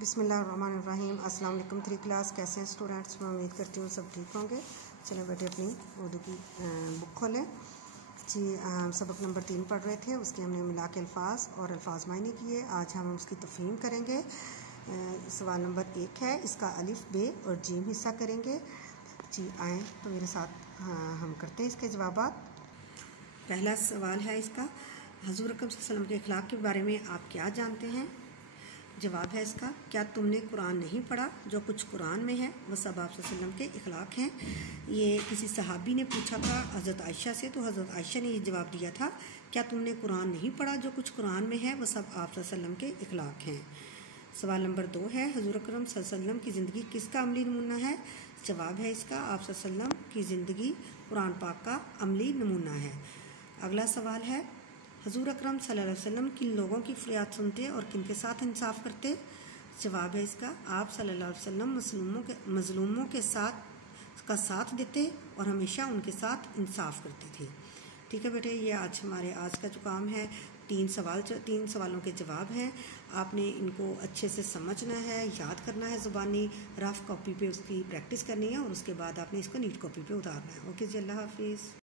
बिस्मिल्लाहिर्रहमानिर्रहीम। अस्सलाम वालेकुम। 3 क्लास कैसे हैं स्टूडेंट्स? मैं उम्मीद करती हूँ सब ठीक होंगे। चलें बेटे अपनी उर्दू की बुक खोलें जी। सबक नंबर 3 पढ़ रहे थे, उसके हमने मिला के अल्फाज और अल्फाज मायने किए। आज हम उसकी तफ़हीम करेंगे। सवाल नंबर 1 है, इसका अलिफ बे और जीम हिस्सा करेंगे जी। आएँ तो मेरे साथ हम करते हैं इसके जवाबात। पहला सवाल है इसका, हज़ूर अकरम सल्लल्लाहु अलैहि वसल्लम के अखलाक के बारे में आप क्या जानते हैं? जवाब है इसका, क्या तुमने कुरान नहीं पढ़ा? जो कुछ कुरान में है वह सब आप सल्लल्लाहु अलैहि वसल्लम के इखलाक हैं। ये किसी सहाबी ने पूछा था हज़रत आयशा से, तो हज़रत आयशा ने ये जवाब दिया था, क्या तुमने कुरान नहीं पढ़ा? जो कुछ कुरान में है वह सब आप सल्लल्लाहु अलैहि वसल्लम के इखलाक हैं। सवाल नंबर 2 है, हज़ूर अकरम सल्लल्लाहु अलैहि वसल्लम की ज़िंदगी किसका अमली नमूना है? जवाब है इसका, आप सल्लल्लाहु अलैहि वसल्लम की ज़िंदगी कुरान पाक का अमली नमूना है। अगला सवाल है, हज़ूर अकरम सल्लल्लाहु अलैहि वसल्लम किन लोगों की फरियाद सुनते और किन के साथ इंसाफ करते? जवाब है इसका, आप सल्लल्लाहु अलैहि वसल्लम मज़लूमों के साथ देते और हमेशा उनके साथ इंसाफ करते थे। ठीक है बेटे, ये आज का जो काम है, 3 सवालों के जवाब हैं। आपने इनको अच्छे से समझना है, याद करना है, ज़ुबानी रफ कॉपी पे उसकी प्रैक्टिस करनी है और उसके बाद आपने इसको नीट कॉपी पे उतारना है। ओके जी, अल्लाह हाफिज़।